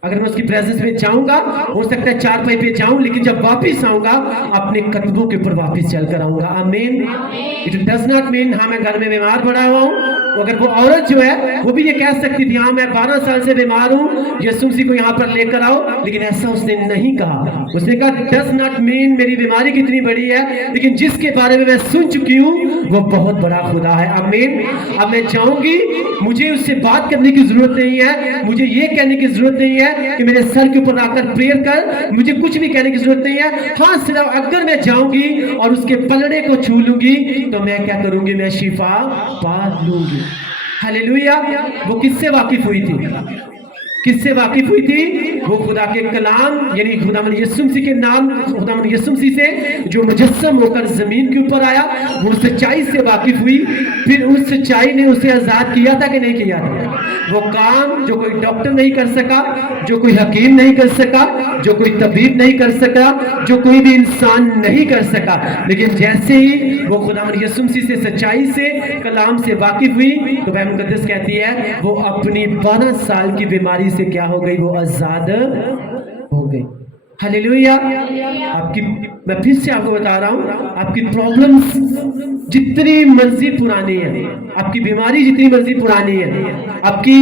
اگر میں اس کی پریزنس میں جاؤں گا ہو سکتا ہے 4 پہ جاؤں، لیکن جب واپس آؤں گا اپنے قدموں کے اوپر واپس چل کر آؤں گا. آمین. اٹ ڈز ناٹ مین ہاں میں گھر میں بیمار پڑا ہوا ہوں. اگر وہ عورت جو ہے وہ بھی یہ کہہ سکتی تھی ہاں میں 12 سال سے بیمار ہوں، یسوع مسیح کو یہاں پر لے کر آؤ، لیکن ایسا اس نے نہیں کہا. اس نے کہا ڈز ناٹ مین میری بیماری کتنی بڑی ہے، لیکن جس کے بارے میں سن چکی ہوں وہ بہت بڑا خدا ہے. آمین. اب میں جاؤں گی، مجھے اس سے بات کرنے کی ضرورت نہیں ہے، مجھے یہ کہنے کی ضرورت نہیں ہے کہ میرے سر کے اوپر آ کر پریئر کر، مجھے کچھ بھی کہنے کی ضرورت نہیں ہے. ہاں صرف اگر میں جاؤں گی اور اس کے پلڑے کو چھو لوں گی تو میں کیا کروں گی؟ میں شفا پا لوں گی. ہلیلویا. وہ کس سے واقف ہوئی تھی؟ کس سے واقف ہوئی تھی؟ وہ خدا کے کلام یعنی خداوند یسوع مسیح کے نام خداوند یسوع مسیح سے جو مجسم ہو کر زمین کے اوپر آیا، وہ سچائی سے واقف ہوئی. پھر اس سچائی نے اسے آزاد کیا تھا کہ نہیں کیا تھا؟ وہ کام جو کوئی ڈاکٹر نہیں کر سکا، جو کوئی حکیم نہیں کر سکا، جو کوئی طبیب نہیں کر سکا، جو کوئی بھی انسان نہیں کر سکا، لیکن جیسے ہی وہ خداوند یسوع مسیح سے سچائی سے کلام سے واقف ہوئی تو بائبل مقدس کہتی ہے وہ اپنی 12 سال کی بیماری سے کیا ہو گئی؟ وہ آزاد ہو گئی. ہلیلویا. آپ کی میں پھر سے آپ کو بتا رہا ہوں، آپ کی پرابلمز جتنی مرضی پرانی ہے، آپ کی بیماری جتنی مرضی پرانی ہے، آپ کی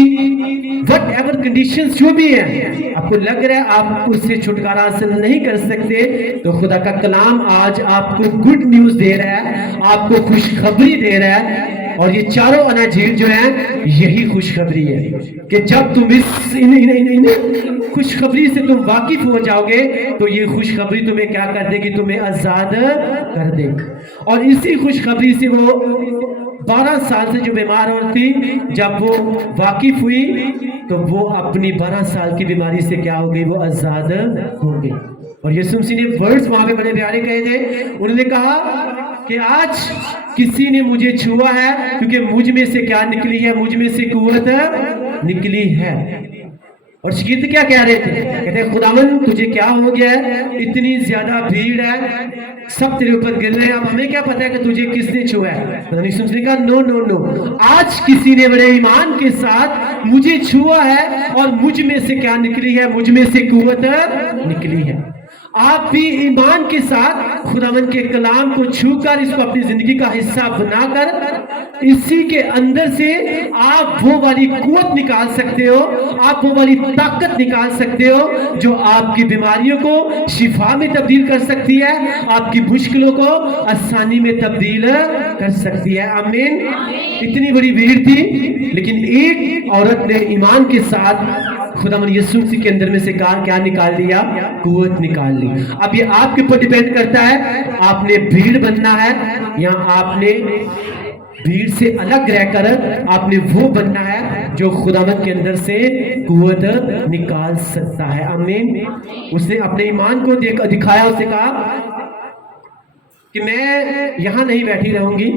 وٹ ایور کنڈیشنز جو بھی ہیں، آپ کو لگ رہا ہے آپ اس سے چھٹکارا حاصل نہیں کر سکتے، تو خدا کا کلام آج آپ کو گڈ نیوز دے رہا ہے، آپ کو خوشخبری دے رہا ہے. اور یہ چاروں اناجیل جو ہیں یہی خوشخبری ہے کہ جب تم اس خوشخبری سے تم واقف ہو جاؤ گے تو یہ خوشخبری تمہیں کیا کر دے گی؟ تمہیں آزاد کر دے گی. اور اسی خوشخبری سے وہ 12 سال سے جو بیمار عورت تھی، جب وہ واقف ہوئی تو وہ اپنی 12 سال کی بیماری سے کیا ہو گئی؟ وہ آزاد ہو گئی. اور یسوع مسیح نے ورڈز وہاں پہ بڑے پیارے کہے تھے. انہوں نے کہا کہ آج کسی نے مجھے چھوا ہے کیونکہ مجھ میں سے کیا نکلی ہے؟ مجھ میں سے قوت نکلی ہے. اور شاگرد کیا کہہ رہے تھے؟ کہتے ہیں خداوند تجھے کیا ہو گیا ہے؟ اتنی زیادہ بھیڑ ہے، سب تیرے اوپر گر رہے ہیں، اب ہمیں کیا پتا ہے کہ تجھے کس نے چھوا ہے؟ خدا نے کہا نو نو نو، آج کسی نے بڑے ایمان کے ساتھ مجھے چھوا ہے اور مجھ میں سے کیا نکلی ہے؟ مجھ میں سے قوت نکلی ہے. آپ بھی ایمان کے ساتھ خداوند کے کلام کو چھو کر اس کو اپنی زندگی کا حصہ بنا کر اسی کے اندر سے آپ وہ والی قوت نکال سکتے ہو، آپ وہ والی طاقت نکال سکتے ہو جو آپ کی بیماریوں کو شفا میں تبدیل کر سکتی ہے، آپ کی مشکلوں کو آسانی میں تبدیل کر سکتی ہے. آمین. اتنی بڑی بھیڑ تھی لیکن ایک عورت نے ایمان کے ساتھ خداوند یسوع مسیح کے اندر میں سے کیا نکال لیا؟ قوت نکال لی. اب یہ آپ کے اوپر ڈیپینڈ کرتا ہے، آپ نے بھیڑ بننا ہے یا آپ نے بھیڑ سے الگ رہ کر آپ نے وہ بننا ہے جو خداوند کے اندر سے قوت نکال سکتا ہے. آمین. اس نے اپنے ایمان کو دکھایا، اس نے کہا کہ میں یہاں نہیں بیٹھی رہوں گی،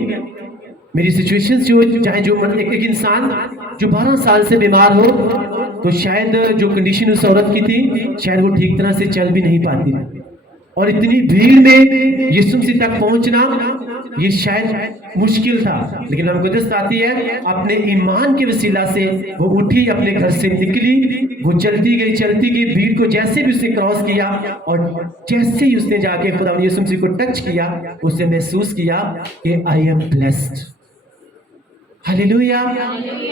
میری سچویشن جو چاہے جو ایک انسان جو 12 سال سے بیمار ہو تو شاید جو کنڈیشن اس عورت کی تھی شاید وہ ٹھیک طرح سے چل بھی نہیں پاتی، اور اتنی بھیڑ میں یسوع مسیح تک پہنچنا یہ شاید مشکل تھا. لیکن مقدس آتی ہے اپنے ایمان کے وسیلہ سے وہ اٹھی، اپنے گھر سے نکلی، وہ چلتی گئی، بھیڑ کو جیسے بھی اس نے کراس کیا اور جیسے ہی اس نے جا کے خدا یسوع مسیح کو ٹچ کیا اس نے محسوس کیا کہ آئی ایم بلیسڈ. ہلیلویا.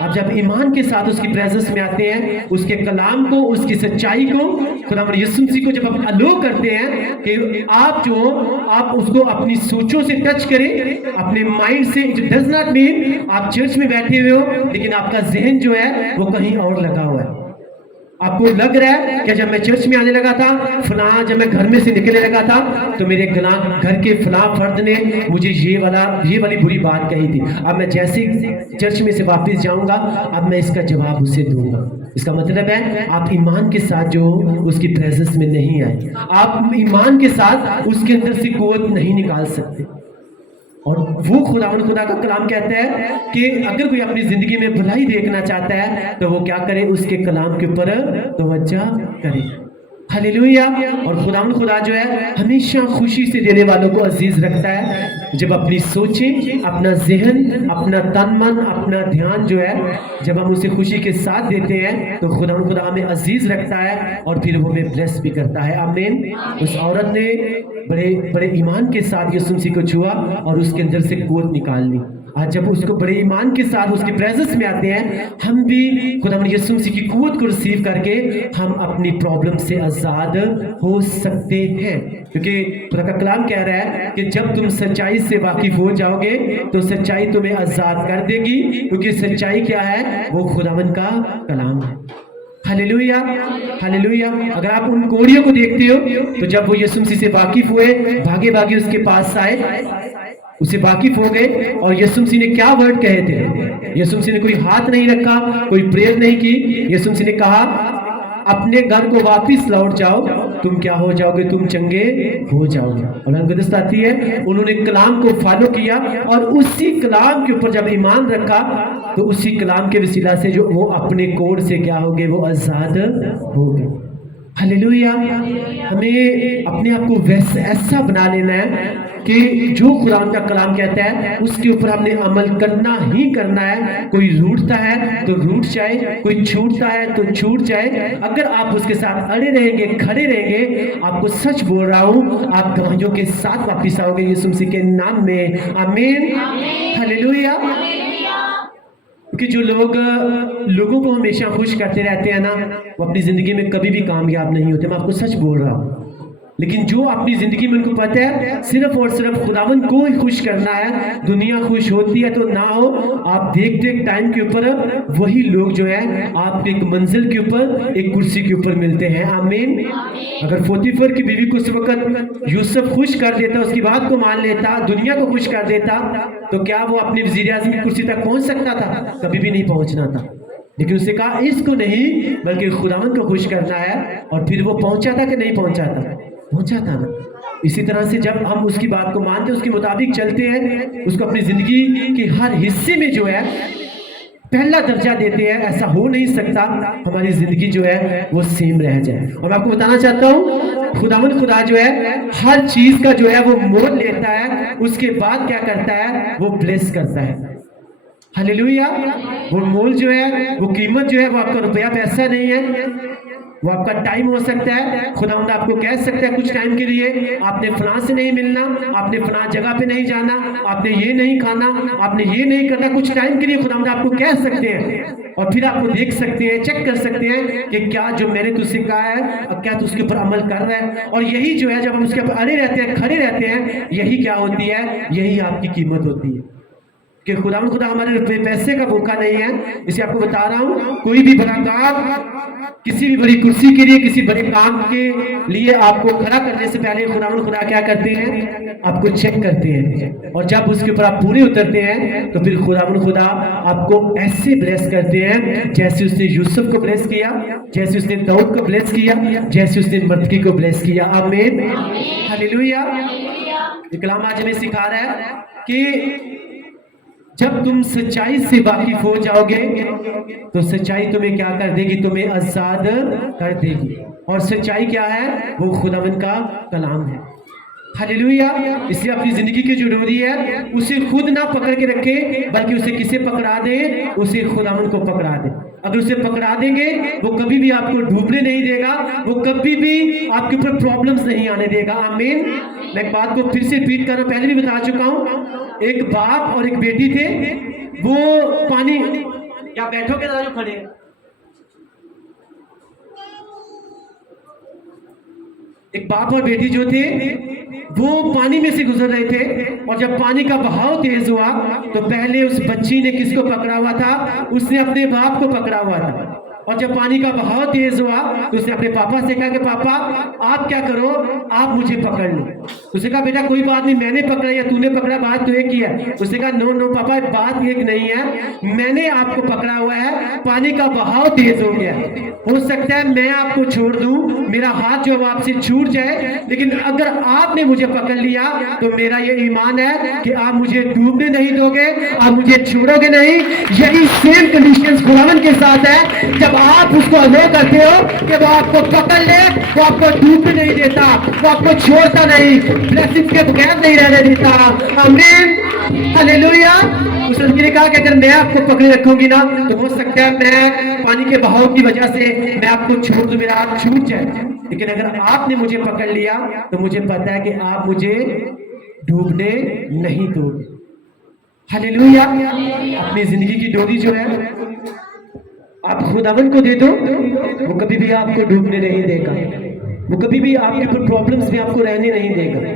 آپ جب ایمان کے ساتھ اس کی پریزنس میں آتے ہیں، اس کے کلام کو، اس کی سچائی کو، خداوند یسوع مسیح کو جب آپ الو کرتے ہیں کہ آپ اس کو اپنی سوچوں سے ٹچ کریں، اپنے مائنڈ سے. اٹ ڈز ناٹ مین آپ چرچ میں بیٹھے ہوئے ہو لیکن آپ کا ذہن جو ہے وہ کہیں اور لگا ہوا ہے. آپ کو لگ رہا ہے کہ جب میں چرچ میں آنے لگا تھا فلاں، جب میں گھر میں سے نکلنے لگا تھا تو میرے گھر کے فلاں فرد نے مجھے یہ والی بری بات کہی تھی، اب میں جیسے چرچ میں سے واپس جاؤں گا اب میں اس کا جواب اسے دوں گا. اس کا مطلب ہے آپ ایمان کے ساتھ جو اس کی پریزنس میں نہیں آئے، آپ ایمان کے ساتھ اس کے اندر سے قوت نہیں نکال سکتے. اور وہ خدا کا کلام کہتا ہے کہ اگر کوئی اپنی زندگی میں بھلائی دیکھنا چاہتا ہے تو وہ کیا کرے؟ اس کے کلام کے اوپر توجہ کرے. ہلیلویا. اور خدا جو ہے ہمیشہ خوشی سے دینے والوں کو عزیز رکھتا ہے. جب اپنی سوچیں، اپنا ذہن، اپنا تن من، اپنا دھیان جو ہے جب ہم اسے خوشی کے ساتھ دیتے ہیں تو خدا ہمیں عزیز رکھتا ہے اور پھر وہ ہمیں بلیس بھی کرتا ہے. آمین. اس عورت نے بڑے ایمان کے ساتھ یسوع مسیح کو چھوا اور اس کے اندر سے قوت نکال لی. آج جب اس کو بڑے ایمان کے ساتھ اس کی پریزنس میں آتے ہیں، ہم بھی خداوند یسوع مسیح کی قوت کو ریسیو کر کے ہم اپنی پرابلم سے آزاد ہو سکتے ہیں. کیونکہ خدا کا کلام کہہ رہا ہے کہ جب تم سچائی سے واقف ہو جاؤ گے تو سچائی تمہیں آزاد کر دے گی، کیونکہ سچائی کیا ہے؟ وہ خداوند کا کلام ہے. ہلیلویا. ہلیلویا. اگر آپ ان کوڑیوں کو دیکھتے ہو تو جب وہ یسوع مسیح سے واقف ہوئے، بھاگے اس کے پاس آئے اسے واقف ہو گئے اور یسوع مسیح نے کیا ورڈ کہے تھے. یسوع مسیح نے کوئی ہاتھ نہیں رکھا, کوئی پریئر نہیں کی. یسوع مسیح نے کہا اپنے گھر کو واپس لوٹ جاؤ, تم کیا ہو جاؤ گے, تم چنگے ہو جاؤ گے. اور مقدس آتی ہے انہوں نے کلام کو فالو کیا اور اسی کلام کے اوپر جب ایمان رکھا تو اسی کلام کے وسیلہ سے جو وہ اپنے کوڑ سے کیا ہو گئے, وہ آزاد ہو گئے. ہلیلویا. ہمیں اپنے آپ کو ایسا بنا لینا ہے کہ جو قرآن کا کلام کہتا ہے اس کے اوپر ہم نے عمل کرنا ہی کرنا ہے. کوئی روٹتا ہے تو روٹ جائے, کوئی چھوٹتا ہے تو چھوٹ جائے. اگر آپ اس کے ساتھ اڑے رہیں گے, کھڑے رہیں گے, آپ کو سچ بول رہا ہوں آپ گواہیوں کے ساتھ واپس آؤ گے یسوع مسیح کے نام میں. آمین. ہلیلویا. کہ جو لوگوں کو ہمیشہ خوش کرتے رہتے ہیں نا, وہ اپنی زندگی میں کبھی بھی کامیاب نہیں ہوتے. میں آپ کو سچ بول رہا ہوں. لیکن جو اپنی زندگی میں ان کو پتہ ہے صرف اور صرف خداوند کو ہی خوش کرنا ہے, دنیا خوش ہوتی ہے تو نہ ہو, آپ دیکھتے ایک ٹائم کے اوپر وہی لوگ جو ہے آپ ایک منزل کے اوپر, ایک کرسی کے اوپر ملتے ہیں. آمین. اگر پوتیفر کی بیوی کو اس وقت یوسف خوش کر دیتا, اس کی بات کو مان لیتا, دنیا کو خوش کر دیتا, تو کیا وہ اپنے وزیر اعظم کی کرسی تک پہنچ سکتا تھا؟ کبھی بھی نہیں پہنچنا تھا. لیکن اس نے کہا اس کو نہیں بلکہ خداوند کو خوش کرنا ہے, اور پھر وہ پہنچا تھا کہ نہیں پہنچا تھا؟ پہنچا تھا نا. اسی طرح سے جب ہم اس کی بات کو مانتے, اس کے مطابق چلتے ہیں, اس کو اپنی زندگی کے ہر حصے میں جو ہے پہلا درجہ دیتے ہیں, ایسا ہو نہیں سکتا ہماری زندگی جو ہے وہ سیم رہ جائے. اور میں آپ کو بتانا چاہتا ہوں خداوند خدا جو ہے ہر چیز کا جو ہے وہ مول لیتا ہے, اس کے بعد کیا کرتا ہے, وہ بلیس کرتا ہے. ہلیلویا. وہ مول جو ہے, وہ قیمت جو ہے, وہ آپ کا روپیہ پیسہ نہیں ہے, وہ آپ کا ٹائم ہو سکتا ہے. خداوند آپ کو کہہ سکتا ہے کچھ ٹائم کے لیے آپ نے فلاں سے نہیں ملنا, آپ نے فلاں جگہ پہ نہیں جانا, آپ نے یہ نہیں کھانا, آپ نے یہ نہیں کرنا. کچھ ٹائم کے لیے خداوند آپ کو کہہ سکتے ہیں, اور پھر آپ کو دیکھ سکتے ہیں, چیک کر سکتے ہیں کہ کیا جو میں نے تجھ سے کہا ہے اور کیا تو اس کے اوپر عمل کر رہا ہے. اور یہی جو ہے جب ہم اس کے اوپر اڑے رہتے ہیں, کھڑے رہتے ہیں, یہی کیا ہوتی ہے, یہی آپ کی قیمت ہوتی ہے. کہ خدا ہمارے پیسے کا بھوکا نہیں ہے. اسے آپ کو بتا رہا ہوں, کوئی بھی بڑا کام, کسی بھی بڑی کرسی کے لیے, کسی بڑے کام کے لیے آپ کو کھڑا کرنے سے پہلے خدا کیا کرتے ہیں, آپ کو چیک کرتے ہیں. اور جب اس کے اوپر آپ پورے اترتے ہیں تو پھر خدا آپ کو ایسے بلیس کرتے ہیں جیسے اس نے یوسف کو بلیس کیا, جیسے اس نے داؤد کو بلیس کیا, جیسے اس نے مردکی کو بلیس کیا. آمین. ہلیلویا. یہ کلام آج ہمیں سکھا رہا ہے کہ جب تم سچائی سے واقف ہو جاؤ گے تو سچائی تمہیں کیا کر دے گی, تمہیں آزاد کر دے گی. اور سچائی کیا ہے, وہ خداوند کا کلام ہے. ہلیلویا. اس لیے اپنی زندگی کی ضروری ہے اسے خود نہ پکڑ کے رکھے بلکہ اسے کسے پکڑا دے, اسے خداوند کو پکڑا دے. اگر اسے پکڑا دیں گے وہ کبھی بھی آپ کو ڈوبنے نہیں دے گا, وہ کبھی بھی آپ کے اوپر پرابلمز نہیں آنے دے گا. آمین. میں ایک بات کو پھر سے ریپیٹ کر رہا ہوں, پہلے بھی بتا چکا ہوں. ایک باپ اور ایک بیٹی تھے, وہ پانی, کیا بیٹھو کے جو کھڑے ہیں, ایک باپ اور بیٹی جو تھے وہ پانی میں سے گزر رہے تھے. اور جب پانی کا بہاؤ تیز ہوا تو پہلے اس بچی نے کس کو پکڑا ہوا تھا, اس نے اپنے باپ کو پکڑا ہوا تھا. اور جب پانی کا بہاؤ تیز ہوا تو اس نے اپنے پاپا سے کہا کہ پاپا آپ کیا کرو, آپ مجھے پکڑ لو. اس نے کہا بیٹا کوئی بات نہیں, میں نے پکڑا یا تو نے پکڑا, بات تو ایک ہی ہے. اس نے کہا نو پاپا, بات ایک نہیں ہے, میں نے آپ کو پکڑا ہوا ہے, پانی کا بہاؤ تیز ہو گیا, ہو سکتا ہے میں آپ کو چھوڑ دوں, میرا ہاتھ جو آپ سے چھوٹ جائے, لیکن اگر آپ نے مجھے پکڑ لیا تو میرا یہ ایمان ہے کہ آپ مجھے ڈوبنے نہیں دو گے, آپ مجھے چھوڑو گے نہیں. یہی سیم کنڈیشنز خداوند کے ساتھ ہے. جب آپ اس کو اگو کرتے ہو کہ وہ آپ کو پکڑ لے, وہ آپ کو ڈوبنے نہیں دیتا, وہ آپ کو چھوڑتا نہیں, بلیسنگ کے بغیر نہیں رہنے دیتا. آمین. ہلیلویا. اس نے کہا کہ اگر میں آپ کو پکڑے رکھوں گی نا تو ہو سکتا ہے میں پانی کے بہاؤ کی وجہ سے میں آپ کو چھوڑ دوں, میرا ہاتھ چھوٹ جائے, لیکن اگر آپ نے مجھے پکڑ لیا تو مجھے پتا ہے کہ آپ مجھے ڈوبنے نہیں دو گے. ہلیلویا. اپنی زندگی کی ڈوری جو ہے آپ خداوند کو دے دو, وہ کبھی بھی آپ کو ڈوبنے نہیں دے گا, وہ کبھی بھی آپ کے پرابلمز میں آپ کو رہنے نہیں دے گا.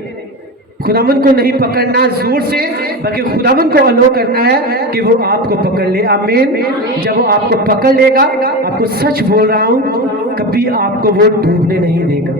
خداوند کو نہیں پکڑنا زور سے, بلکہ خداوند کو الو کرنا ہے کہ وہ آپ کو پکڑ لے. آمین. جب وہ آپ کو پکڑ لے گا, آپ کو سچ بول رہا ہوں, کبھی آپ کو وہ ڈوبنے نہیں دے گا.